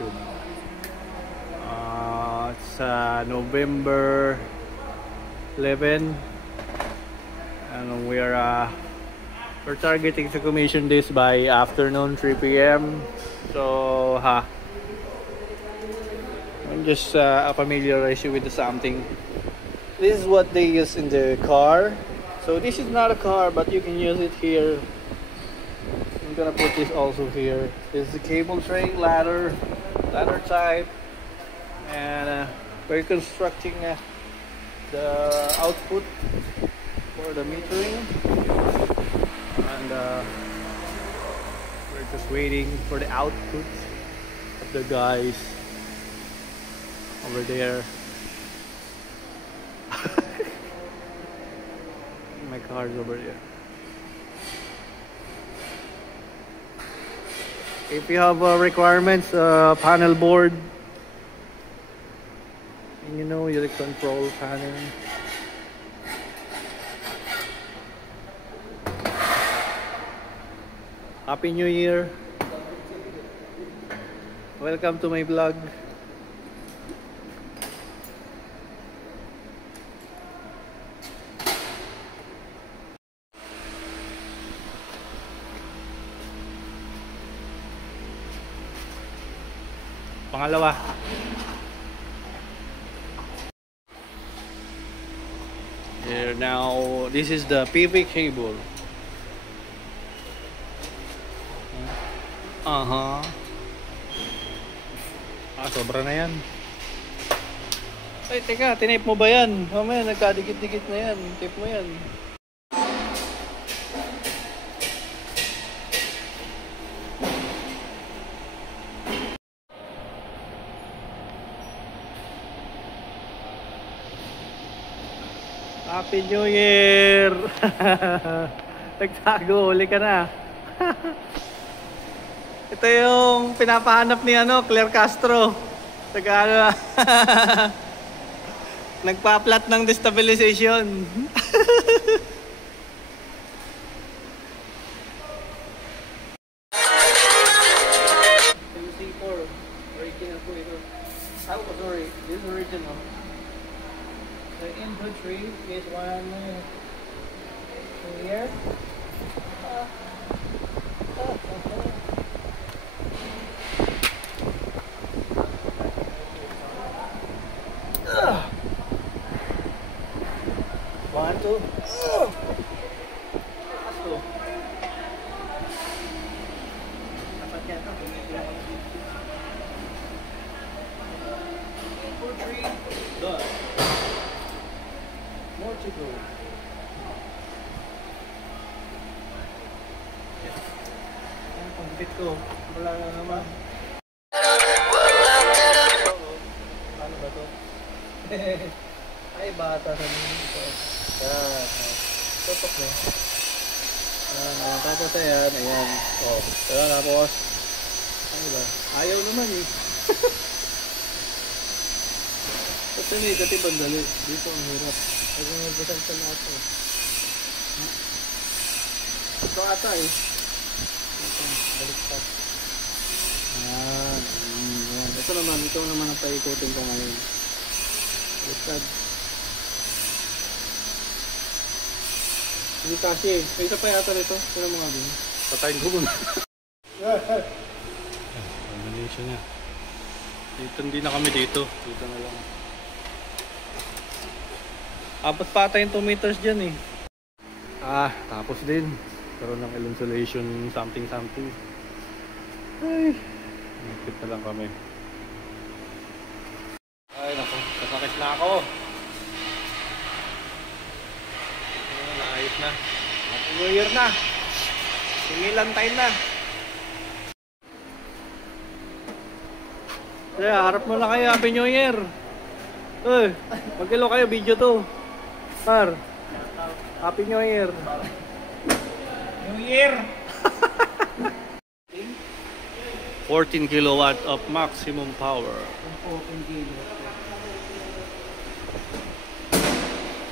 YouTube. It's November 11, and we're targeting to commission this by afternoon 3 p.m. So I'm just familiarize you with something. This is what they use in the car. So this is not a car, but you can use it here. I'm gonna put this also here. This is the cable tray, ladder type, and we're constructing the output for the metering, and we're just waiting for the output of the guys over there. My car's over there. If you have requirements, panel board, and you know your control panel. Happy New Year! Welcome to my vlog. Pangalawa. Here now, this is the PV cable. Sobra na yan. Ay, teka, tinape mo ba yan? Mamaya, nagkadikit-dikit na yan. Tape mo yan. Happy New Year! Nagtago, huli ka na. Ito yung pinapahanap ni Claire Castro. Nagpa-plot ng destabilization. C4, original po ito. Sorry, this is original. The input tree is one here. One, two. Input tree, done. More to go. Ang pambit ko, wala na naman. Ano ba to? Ay, bata sa nito. Yan. Tutok mo. Tapos ayan. Oh, pero tapos. Ano ba? Ayaw naman eh. Ito na dati bandali. Dito ang hirap. Huwag mo nagbasag sa lahat eh. Ito ata eh. Ito, baliktad. Yan. Ito naman ang paikutin ko ngayon. Baliktad. Hindi kasi eh. May isa pa yata nito. Sino mga din? Patayin ko muna. Combination niya. Dito hindi na kami dito. Dito na lang. Apat patay yung 2 meters dyan eh. Tapos din. Karoon ng insulation something. Ay, nakit na lang kami. Ay, naku. Kasakit na ako. Naayos na. Happy New Year na. Singilan tayo na. Kaya, harap mo na kayo. Happy New Year. Mag-hello kayo. Video to. Par. Happy New Year. New Year. 14 kilowatt of maximum power. 14 kilowatt.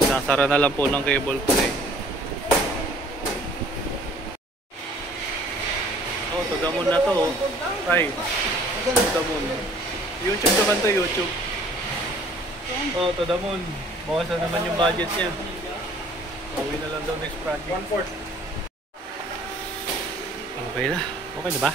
Nasara na lang po ng cable tray. Oh, tagamon na to. Ay. To the moon. YouTube naman to, YouTube. Oh, to the moon. Bawasan naman yung budget niya. Pauwi na lang daw next project. 1/4. Okay na. Okay na ba?